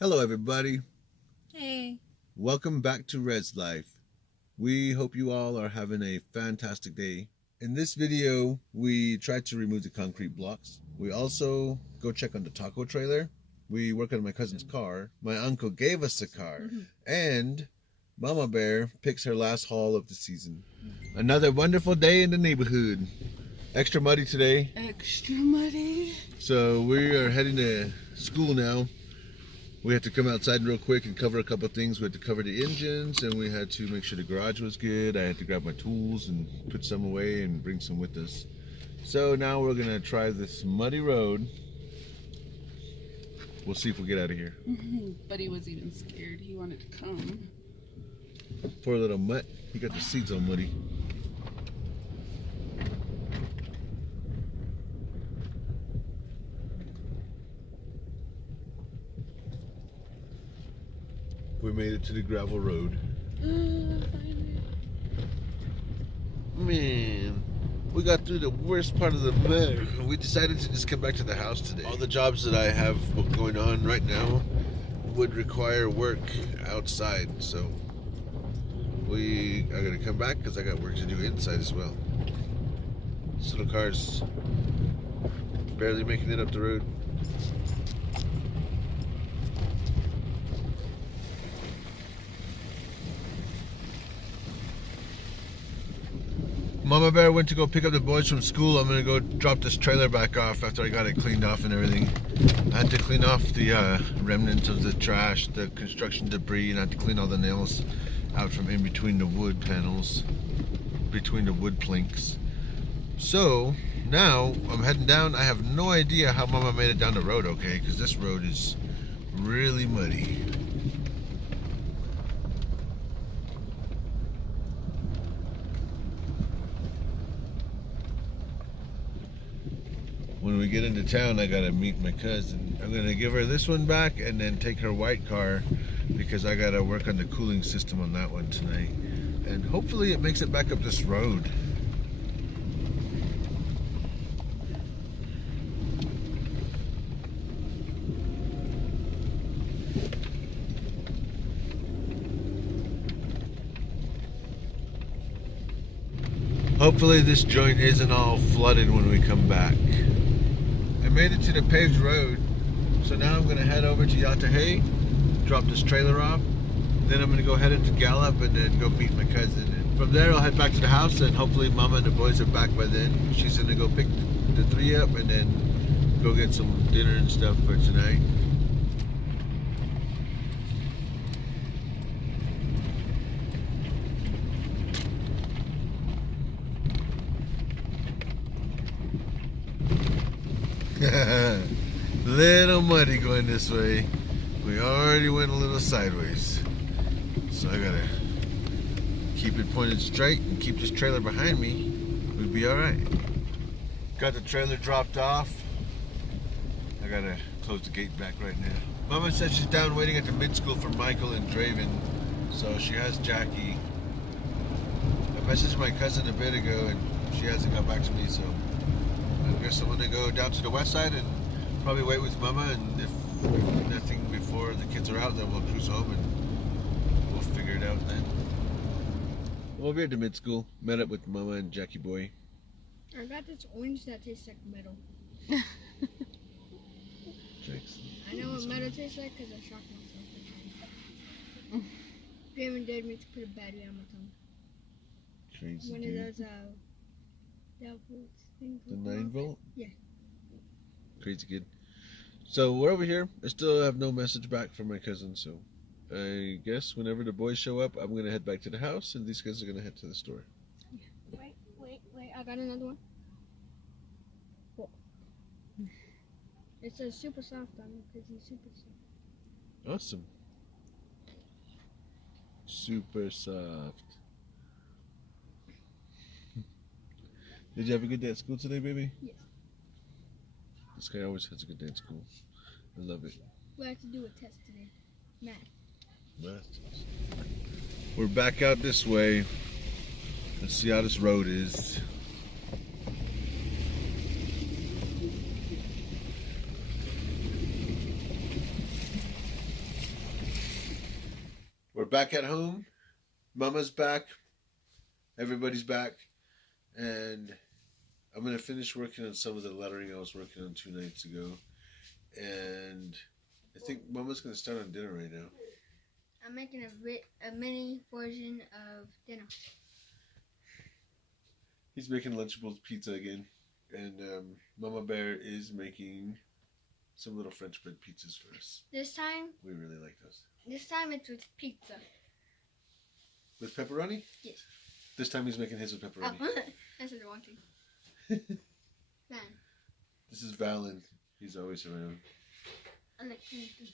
Hello everybody, Hey. welcome back to Res Life. We hope you all are having a fantastic day. In this video, we tried to remove the concrete blocks. We also go check on the taco trailer. We work on my cousin's car. My uncle gave us a car. And Mama Bear picks her last haul of the season. Another wonderful day in the neighborhood. Extra muddy today. Extra muddy. So we are heading to school now. We had to come outside real quick and cover a couple of things. We had to cover the engines, and we had to make sure the garage was good. I had to grab my tools and put some away and bring some with us. So now we're gonna try this muddy road. We'll see if we get out of here. But he was even scared. He wanted to come. Poor little mutt. He got the seats all muddy. We made it to the gravel road. Man, we got through the worst part of the mud. We decided to just come back to the house today. All the jobs that I have going on right now would require work outside, so we are gonna come back because I got work to do inside as well. This little car's barely making it up the road. Mama Bear went to go pick up the boys from school. I'm gonna go drop this trailer back off after I got it cleaned off and everything. I had to clean off the remnants of the trash, the construction debris, and I had to clean all the nails out from in between the wood panels, between the wood planks. So now I'm heading down. I have no idea how Mama made it down the road okay, because this road is really muddy. When we get into town, I gotta meet my cousin. I'm gonna give her this one back and then take her white car because I gotta work on the cooling system on that one tonight. And hopefully it makes it back up this road. Hopefully this joint isn't all flooded when we come back. I made it to the paved road, so now I'm gonna head over to Yatahay, drop this trailer off, then I'm gonna go head into Gallup and then go meet my cousin. And from there I'll head back to the house and hopefully Mama and the boys are back by then. She's gonna go pick the three up and then go get some dinner and stuff for tonight. Little muddy going this way. We already went a little sideways. So I gotta keep it pointed straight and keep this trailer behind me. We'll be alright. Got the trailer dropped off. I gotta close the gate back right now. Mama said she's down waiting at the mid-school for Michael and Draven. So she has Jackie. I messaged my cousin a bit ago and she hasn't got back to me, so I guess I'm gonna go down to the west side and probably wait with Mama, and if nothing before the kids are out, then we'll cruise home and we'll figure it out then. Over here at the mid-school, met up with Mama and Jackie boy. I got this orange that tastes like metal. Drinks. I know what metal tastes like because I shocked myself. Draven dared me to put a battery on my tongue. Crazy One dude. of those things. The 9-volt? Yeah. Crazy kid. So we're over here. I still have no message back from my cousin, so I guess whenever the boys show up, I'm gonna head back to the house and these guys are gonna head to the store. Wait. I got another one. Whoa. It says super soft on it because he's super soft. Awesome. Super soft. Did you have a good day at school today, baby? Yes. This guy always has a good day at school. I love it. We have to do a test today. Math. We're back out this way. Let's see how this road is. back at home. Mama's back. Everybody's back. And I'm going to finish working on some of the lettering I was working on 2 nights ago. And I think Mama's going to start on dinner right now. I'm making a mini version of dinner. He's making Lunchables pizza again. And Mama Bear is making some little French bread pizzas for us. This time? We really like those. This time it's with pizza. With pepperoni? Yes. This time he's making his with pepperoni. Oh, that's what I wanted. Man. This is Valen. He's always around. I like pizza.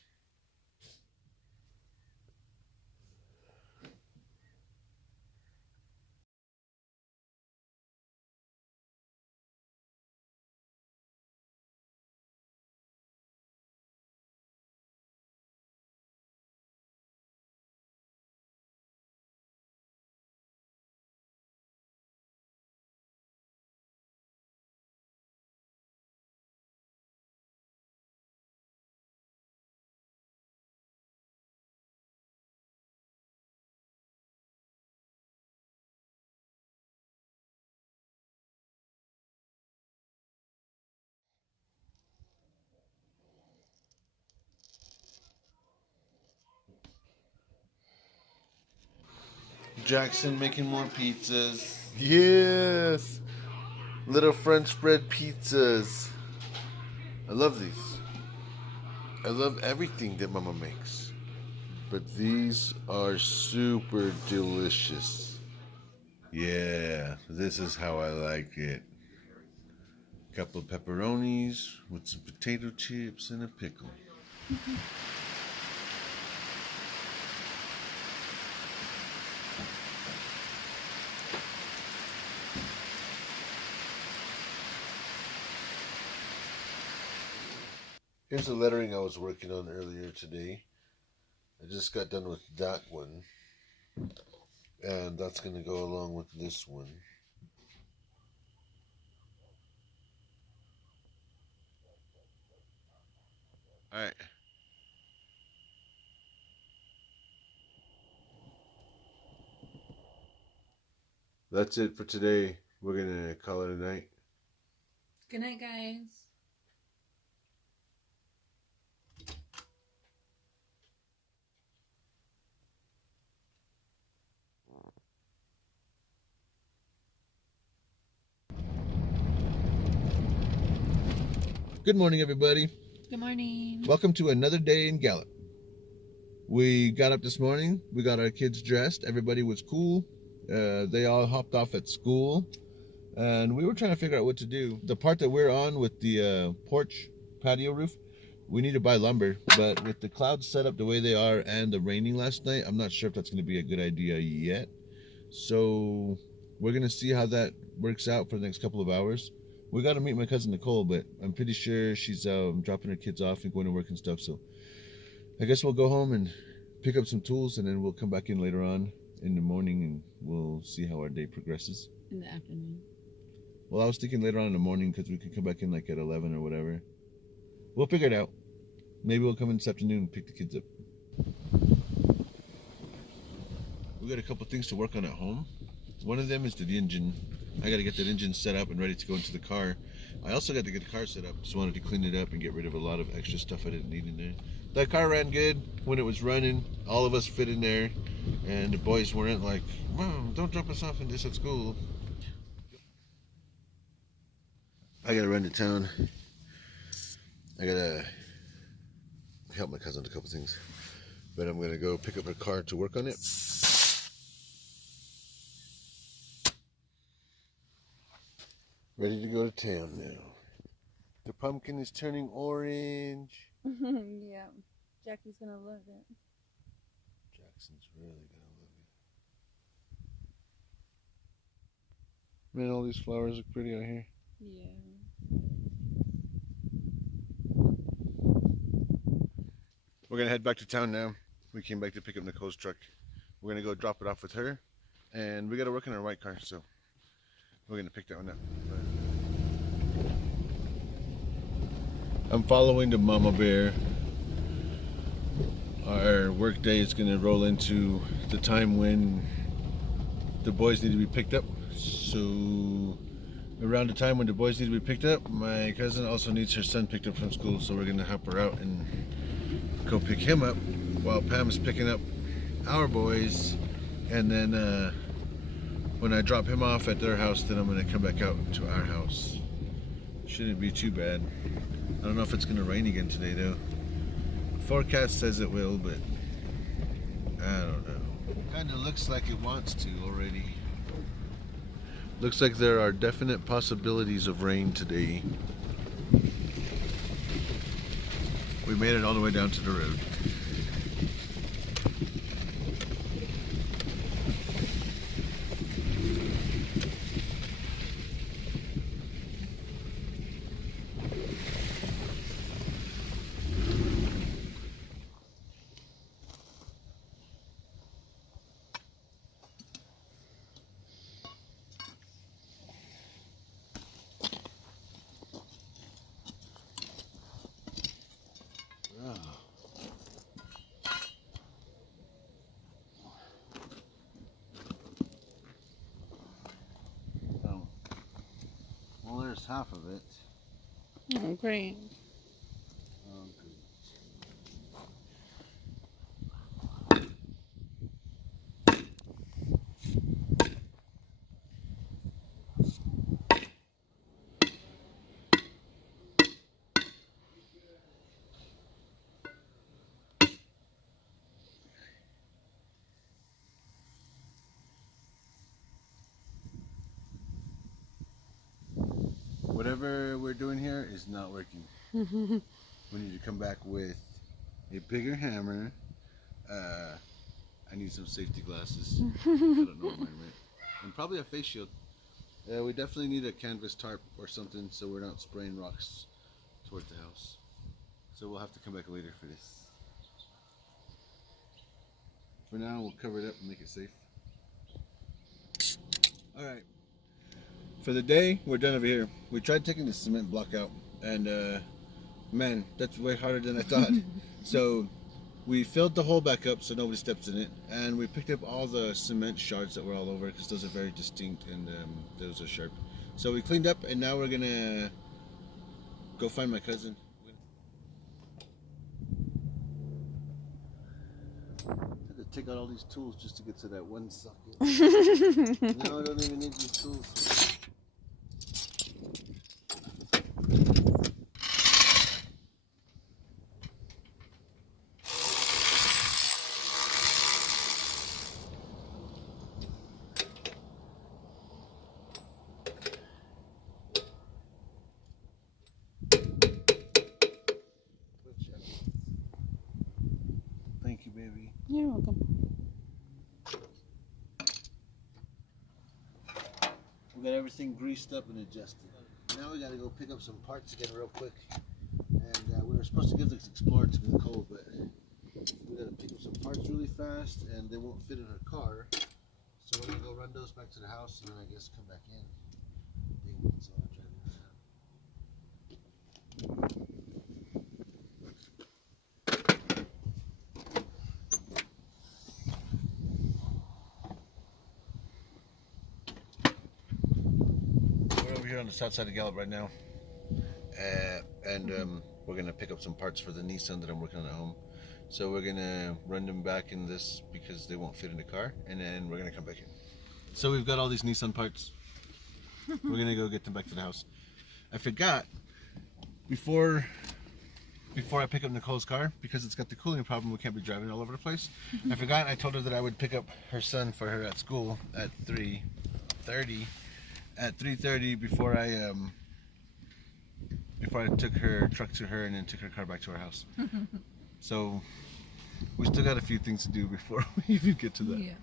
Jackson making more pizzas. Yes! Little French bread pizzas. I love these. I love everything that Mama makes. But these are super delicious. Yeah, this is how I like it. Couple of pepperonis with some potato chips and a pickle. Here's the lettering I was working on earlier today. I just got done with that one. And that's going to go along with this one. Alright. That's it for today. We're going to call it a night. Good night, guys. Good morning, everybody. Good morning. Welcome to another day in Gallup. We got up this morning. We got our kids dressed. Everybody was cool. They all hopped off at school. And we were trying to figure out what to do. The part that we're on with the porch patio roof, we need to buy lumber. But with the clouds set up the way they are and the raining last night, I'm not sure if that's going to be a good idea yet. So we're going to see how that works out for the next couple of hours. We got to meet my cousin Nicole, but I'm pretty sure she's dropping her kids off and going to work and stuff. So I guess we'll go home and pick up some tools, and then we'll come back in later on in the morning, and we'll see how our day progresses. In the afternoon. Well, I was thinking later on in the morning because we could come back in like at 11 or whatever. We'll figure it out. Maybe we'll come in this afternoon and pick the kids up. We got a couple things to work on at home. One of them is the engine. I got to get that engine set up and ready to go into the car. I also got to get the car set up. Just wanted to clean it up and get rid of a lot of extra stuff I didn't need in there. That car ran good when it was running. All of us fit in there, and the boys weren't like, "Mom, don't drop us off in this at school." I got to run to town. I got to help my cousin with a couple things. But I'm going to go pick up her car to work on it. Ready to go to town now. The pumpkin is turning orange. Yeah. Jackie's gonna love it. Jackson's really gonna love it. Man, all these flowers look pretty out here. Yeah. We're gonna head back to town now. We came back to pick up Nicole's truck. We're gonna go drop it off with her. And we gotta work on our white car, so we're gonna pick that one up. I'm following the mama bear. Our work day is going to roll into the time when the boys need to be picked up. So around the time when the boys need to be picked up, my cousin also needs her son picked up from school, so we're going to help her out and go pick him up while Pam's picking up our boys. And then when I drop him off at their house, then I'm going to come back out to our house. Shouldn't be too bad. I don't know if it's going to rain again today though. Forecast says it will, but I don't know. Kind of looks like it wants to already. Looks like there are definite possibilities of rain today. We made it all the way down to the road. Well, there's half of it. Oh, great. Whatever we're doing here is not working. We need to come back with a bigger hammer. I need some safety glasses. I don't know where mine went. And probably a face shield. We definitely need a canvas tarp or something so we're not spraying rocks towards the house. So we'll have to come back later for this. For now, we'll cover it up and make it safe. Alright. For the day, we're done over here. We tried taking the cement block out, and man, that's way harder than I thought. So we filled the hole back up so nobody steps in it, and we picked up all the cement shards that were all over because those are very distinct and those are sharp. So we cleaned up, and now we're gonna go find my cousin. I had to take out all these tools just to get to that one socket. Now I don't even need these tools. Thank you, baby. You're welcome. We got everything greased up and adjusted. Now we gotta go pick up some parts again real quick. And we were supposed to give this Explorer to Nicole, but we gotta pick up some parts really fast and they won't fit in her car. So we're gonna go run those back to the house and then I guess come back in. Big ones on driving around. We're over here on the south side of Gallup right now. And we're gonna pick up some parts for the Nissan that I'm working on at home. So we're gonna run them back in this because they won't fit in the car, and then we're gonna come back in. So we've got all these Nissan parts. We're gonna go get them back to the house. I forgot before I pick up Nicole's car, because it's got the cooling problem, we can't be driving all over the place. I forgot I told her that I would pick up her son for her at school at 3:30. At 3:30 before I took her truck to her and then took her car back to our house. So we still got a few things to do before we even get to that. Yeah.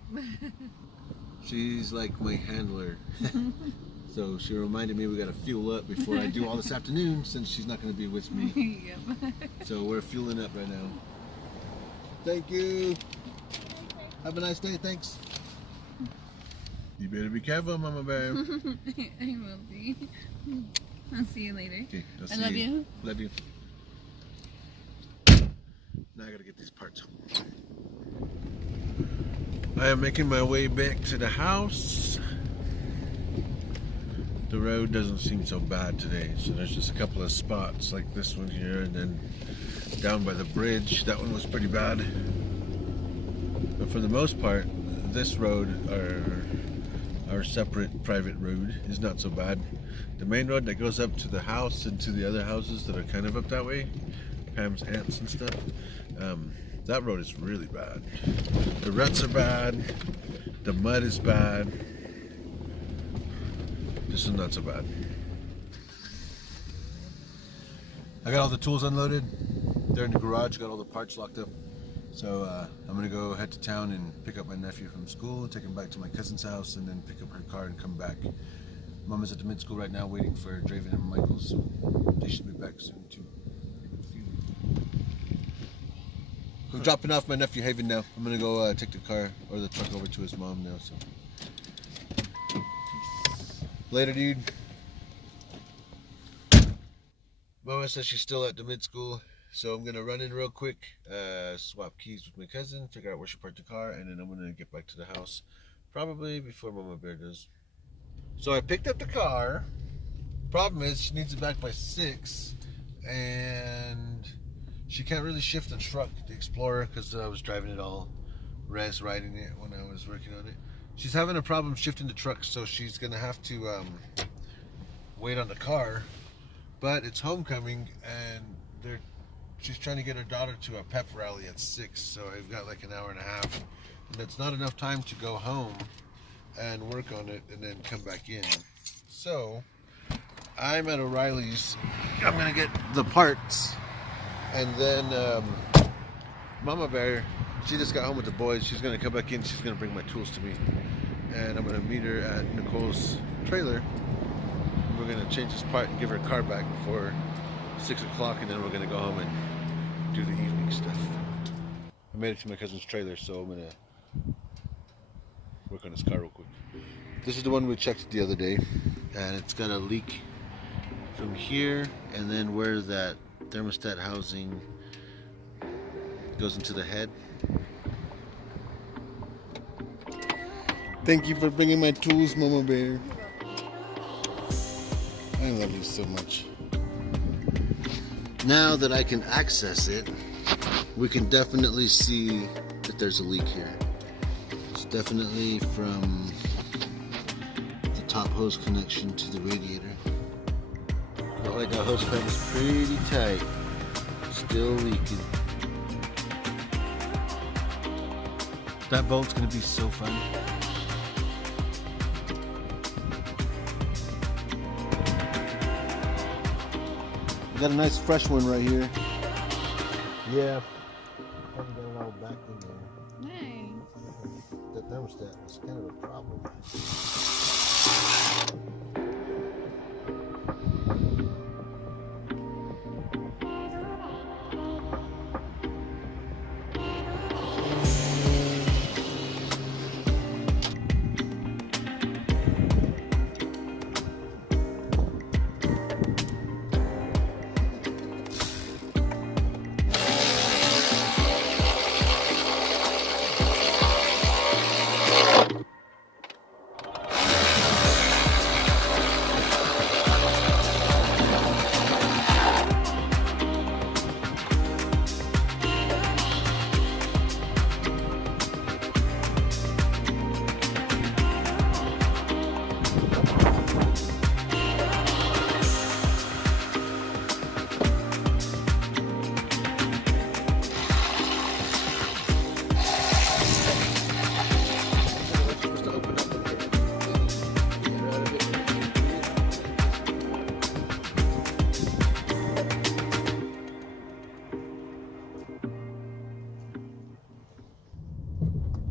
She's like my handler. So she reminded me we gotta fuel up before I do all this afternoon since she's not gonna be with me. Yep. So we're fueling up right now. Thank you. Have a nice day, thanks. You better be careful, Mama Bear. I will be. I'll see you later. Okay, I love you. Love you. Now I gotta get these parts. I am making my way back to the house. The road doesn't seem so bad today, so there's just a couple of spots like this one here, and then down by the bridge, that one was pretty bad. But for the most part, this road, our separate private road, is not so bad. The main road that goes up to the house and to the other houses that are kind of up that way, Pam's aunts and stuff, that road is really bad. The ruts are bad, the mud is bad. This is not so bad. I got all the tools unloaded. They're in the garage, got all the parts locked up. So I'm gonna go head to town and pick up my nephew from school, take him back to my cousin's house, and then pick up her car and come back. Mom is at the mid-school right now waiting for Draven and Michael, so they should be back soon too. I'm dropping off my nephew Haven now. I'm gonna go take the car or the truck over to his mom now. So later, dude. Mama says she's still at the mid-school, so I'm gonna run in real quick, swap keys with my cousin, figure out where she parked the car, and then I'm gonna get back to the house, probably before Mama Bear does. So I picked up the car. Problem is, she needs it back by 6, and she can't really shift the truck, the Explorer, because I was driving it all, riding it when I was working on it. She's having a problem shifting the truck, so she's gonna have to wait on the car. But it's homecoming, and she's trying to get her daughter to a pep rally at 6, so I've got like an hour and a half, and it's not enough time to go home and work on it and then come back in. So I'm at O'Reilly's. I'm gonna get the parts, and then Mama Bear, she just got home with the boys. She's gonna come back in. She's gonna bring my tools to me, and I'm gonna meet her at Nicole's trailer. We're gonna change this part and give her car back before 6 o'clock, and then we're gonna go home and do the evening stuff. I made it to my cousin's trailer, so I'm gonna work on his car real quick. This is the one we checked the other day, and it's got a leak from here, and then where that thermostat housing goes into the head. Thank you for bringing my tools, Mama Bear. I love you so much. Now that I can access it, we can definitely see that there's a leak here. It's definitely from the top hose connection to the radiator. Look like that hose pipe is pretty tight. Still leaking. That bolt's gonna be so fun. Got a nice fresh one right here. Yeah. Haven't got it all back in there. Nice. That thermostat was kind of a problem.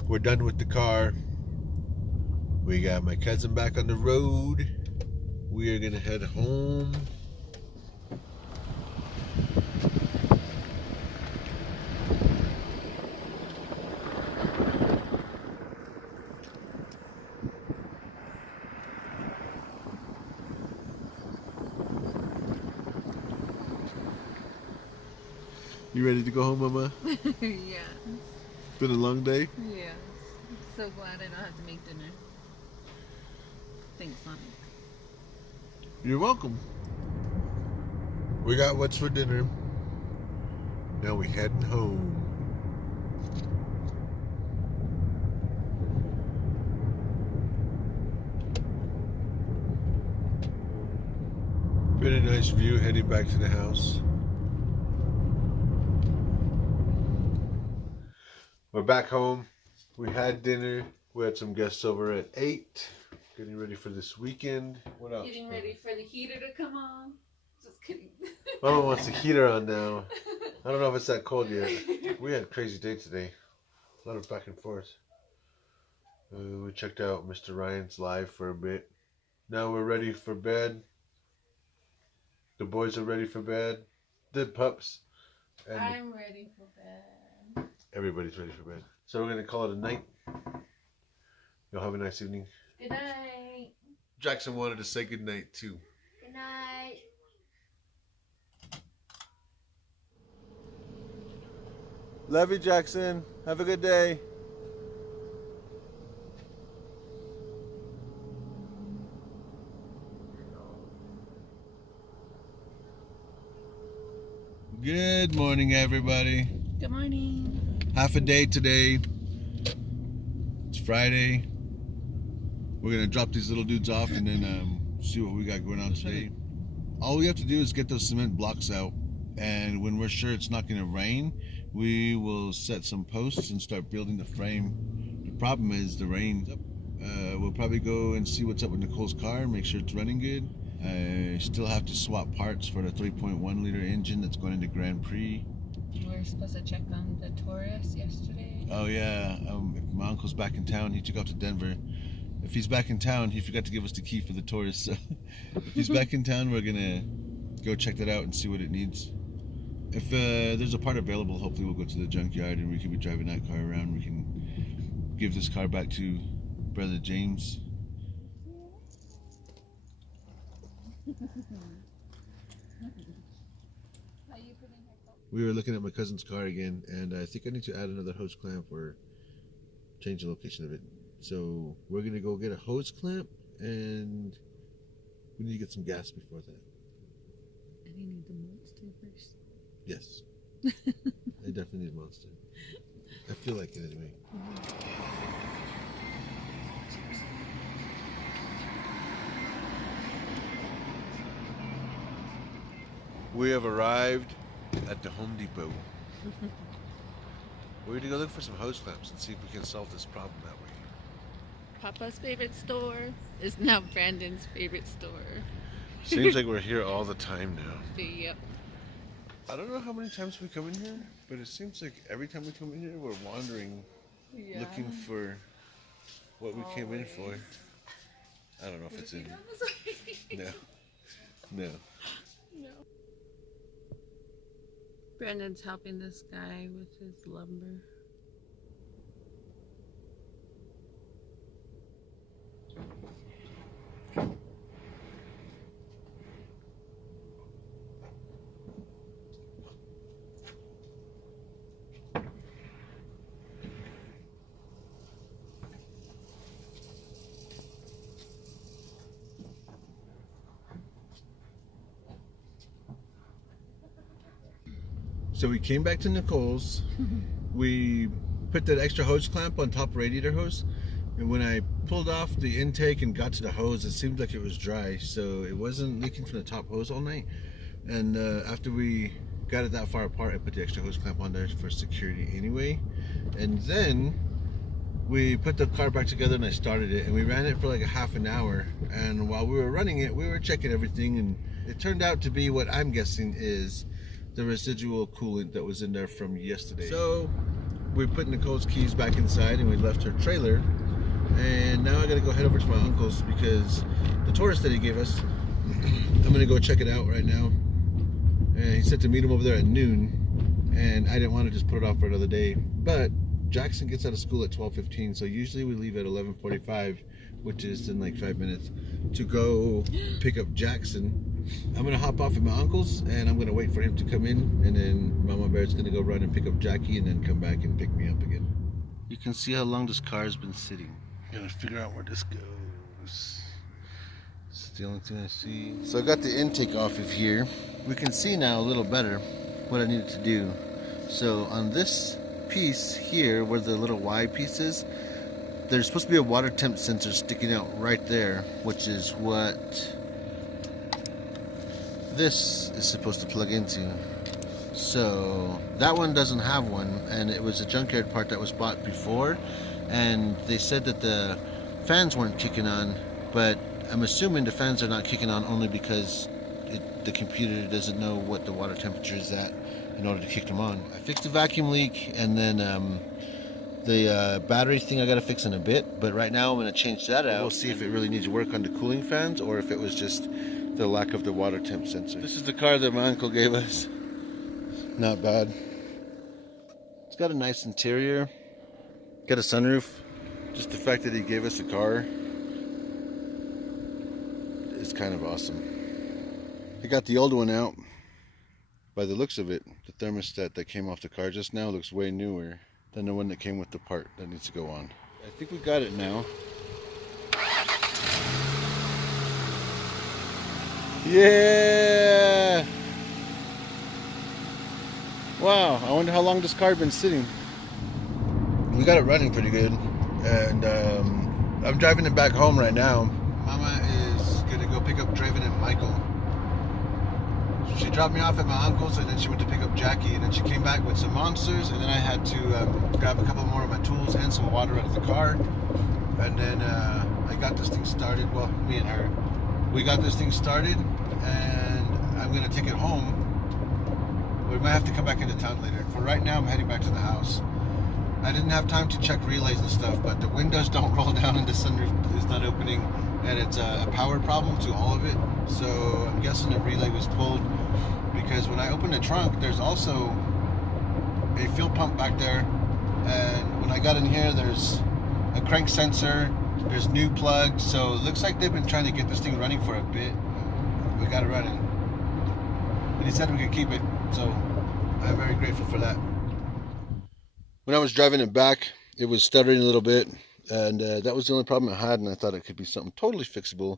We're done with the car. We got my cousin back on the road. We are gonna head home. You ready to go home, Mama? Yeah. Been a long day? Yeah. so glad I don't have to make dinner. Thanks, Sonny. You're welcome. We got what's for dinner. Now we heading home. Been a nice view heading back to the house. We're back home. We had dinner. We had some guests over at 8. Getting ready for this weekend. What else? Getting ready for the heater to come on. Just kidding. Mama wants the heater on now. I don't know if it's that cold yet. We had a crazy day today. A lot of back and forth. We checked out Mr. Ryan's live for a bit. Now we're ready for bed. The boys are ready for bed. The pups. And I'm ready for bed. everybody's ready for bed. So we're going to call it a night. Y'all have a nice evening. Good night. Jackson wanted to say good night too. Good night. Love you, Jackson. Have a good day. Good morning, everybody. Good morning. Half a day today. It's Friday. We're gonna drop these little dudes off and then see what we got going on today. All we have to do is get those cement blocks out, and when we're sure it's not gonna rain, we will set some posts and start building the frame. The problem is the rain. We'll probably go and see what's up with Nicole's car, make sure it's running good. I still have to swap parts for the 3.1 liter engine that's going into Grand Prix. We were supposed to check on the Taurus yesterday. Oh yeah, my uncle's back in town. He took off to Denver. If he's back in town, he forgot to give us the key for the Taurus. So if he's back in town, we're gonna go check that out and see what it needs. If there's a part available, hopefully we'll go to the junkyard and we can be driving that car around. We can give this car back to Brother James. We were looking at my cousin's car again, and I think I need to add another hose clamp or change the location of it. So we're gonna go get a hose clamp, and we need to get some gas before that. And you need the Monster first. Yes, I definitely need Monster. I feel like it anyway. We have arrived at the Home Depot. We're going to go look for some hose clamps and see if we can solve this problem that way. Papa's favorite store is now Brandon's favorite store. Seems like we're here all the time now. Yep. I don't know how many times we come in here, but it seems like every time we come in here, we're wandering, looking for what we came in for. I don't know if it's in. No. No. No. Brandon's helping this guy with his lumber. So we came back to Nicole's. We put that extra hose clamp on top radiator hose, and when I pulled off the intake and got to the hose, it seemed like it was dry, so it wasn't leaking from the top hose all night. And after we got it that far apart, I put the extra hose clamp on there for security anyway. And then we put the car back together and I started it, and we ran it for like a half an hour. And while we were running it, we were checking everything, and it turned out to be what I'm guessing is the residual coolant that was in there from yesterday. So we put Nicole's keys back inside and we left her trailer, and now I gotta go head over to my uncle's because the Taurus that he gave us, I'm gonna go check it out right now. And he said to meet him over there at noon, and I didn't want to just put it off for another day, but Jackson gets out of school at 12:15, so usually we leave at 11:45, which is in like 5 minutes, to go pick up Jackson. I'm gonna hop off at my uncle's and I'm gonna wait for him to come in, and then Mama Bear's gonna go run and pick up Jackie and then come back and pick me up again. You can see how long this car has been sitting. Gotta figure out where this goes. It's the only thing I see. So I got the intake off of here. We can see now a little better what I needed to do. So on this piece here, where the little Y piece is, there's supposed to be a water temp sensor sticking out right there, which is what this is supposed to plug into. So that one doesn't have one, and it was a junkyard part that was bought before, and they said that the fans weren't kicking on, but I'm assuming the fans are not kicking on only because the computer doesn't know what the water temperature is at in order to kick them on. I fixed the vacuum leak, and then the battery thing I gotta fix in a bit, but right now I'm gonna change that out. We'll see if it really needs work on the cooling fans or if it was just the lack of the water temp sensor. This is the car that my uncle gave us. Not bad. It's got a nice interior, got a sunroof. Just the fact that he gave us a car is kind of awesome. He got the old one out. By the looks of it, the thermostat that came off the car just now looks way newer than the one that came with the part that needs to go on. I think we got it now. Yeah! Wow, I wonder how long this car has been sitting. We got it running pretty good, and I'm driving it back home right now. Mama is gonna go pick up Draven and Michael. She dropped me off at my uncle's, and then she went to pick up Jackie, and then she came back with some monsters, and then I had to grab a couple more of my tools and some water out of the car, and then I got this thing started. Well, me and her, we got this thing started, and I'm gonna take it home. We might have to come back into town later. For right now, I'm heading back to the house. I didn't have time to check relays and stuff, but the windows don't roll down and the sunroof is not opening, and it's a power problem to all of it. So I'm guessing the relay was pulled, because when I opened the trunk, there's also a fuel pump back there, and when I got in here, there's a crank sensor, there's new plugs, so it looks like they've been trying to get this thing running for a bit. We got it running, and he said we could keep it, so I'm very grateful for that. When I was driving it back, it was stuttering a little bit, and that was the only problem I had, and I thought it could be something totally fixable.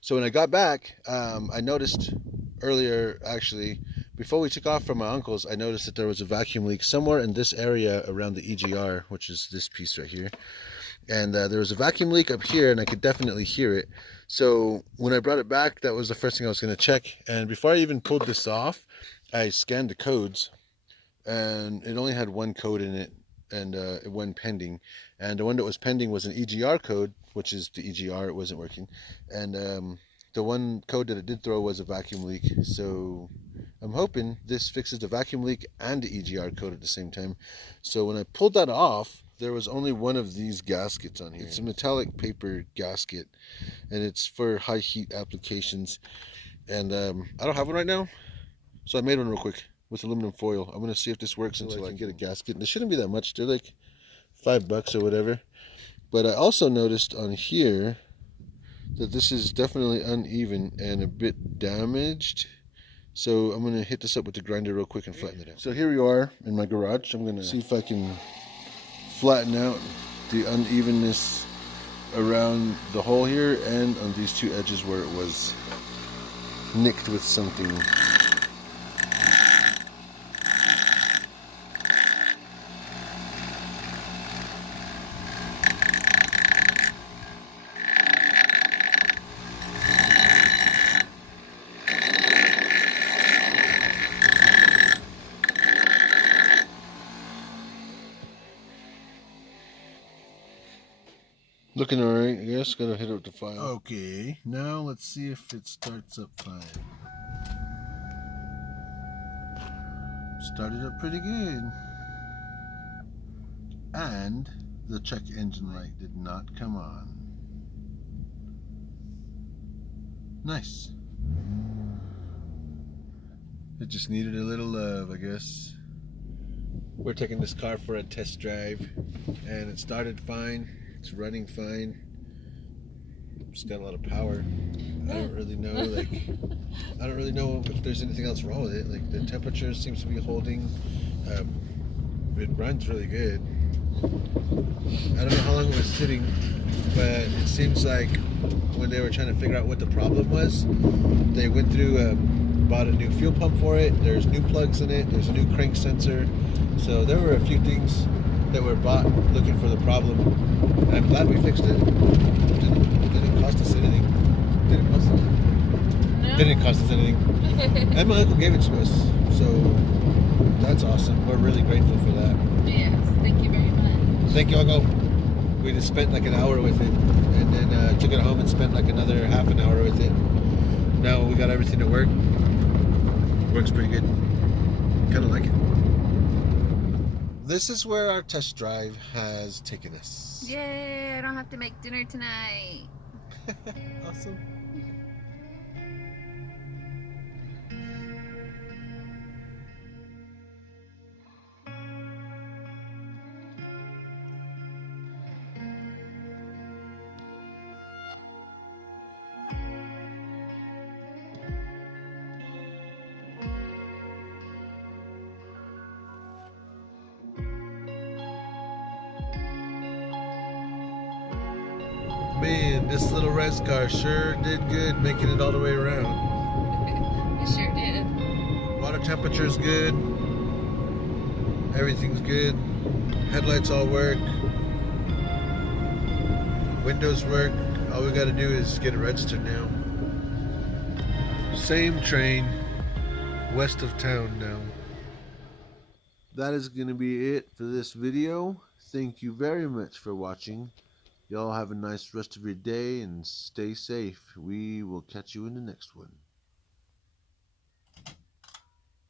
So when I got back, I noticed earlier, actually, before we took off from my uncle's, I noticed that there was a vacuum leak somewhere in this area around the EGR, which is this piece right here. And there was a vacuum leak up here, and I could definitely hear it. So when I brought it back, that was the first thing I was going to check. And before I even pulled this off, I scanned the codes, and it only had one code in it, and it went pending. And the one that was pending was an EGR code, which is the EGR. It wasn't working. And the one code that it did throw was a vacuum leak. So I'm hoping this fixes the vacuum leak and the EGR code at the same time. So when I pulled that off, there was only one of these gaskets on here. It's a metallic paper gasket, and it's for high heat applications. And I don't have one right now, so I made one real quick with aluminum foil. I'm gonna see if this works until I can get a gasket. And it shouldn't be that much. They're like $5 or whatever. But I also noticed on here that this is definitely uneven and a bit damaged. So I'm gonna hit this up with the grinder real quick and flatten it out. So here we are in my garage. I'm gonna see if I can flatten out the unevenness around the hole here and on these two edges where it was nicked with something. Looking alright, I guess. Gotta hit it with the file. Okay, now let's see if it starts up fine. Started up pretty good. And the check engine light did not come on. Nice. It just needed a little love, I guess. We're taking this car for a test drive, and it started fine. It's running fine. It's got a lot of power. I don't really know, I don't really know if there's anything else wrong with it. The temperature seems to be holding. It runs really good. I don't know how long it was sitting, but it seems like when they were trying to figure out what the problem was, they went through, bought a new fuel pump for it. There's new plugs in it. There's a new crank sensor. So there were a few things that were bought looking for the problem. And I'm glad we fixed it. Didn't cost us anything. Didn't cost us anything. No. Didn't cost us anything. And my uncle gave it to us. So that's awesome. We're really grateful for that. Yes, thank you very much. Thank you, Uncle. We just spent like an hour with it, and then took it home and spent like another half an hour with it. Now we got everything to work. Works pretty good. Kind of like it. This is where our test drive has taken us. Yay, I don't have to make dinner tonight. Awesome. Man, this little res car sure did good making it all the way around. We sure did. Water temperature's good. Everything's good. Headlights all work. Windows work. All we gotta do is get it registered now. Same train, west of town now. That is gonna be it for this video. Thank you very much for watching. Y'all have a nice rest of your day and stay safe. We will catch you in the next one.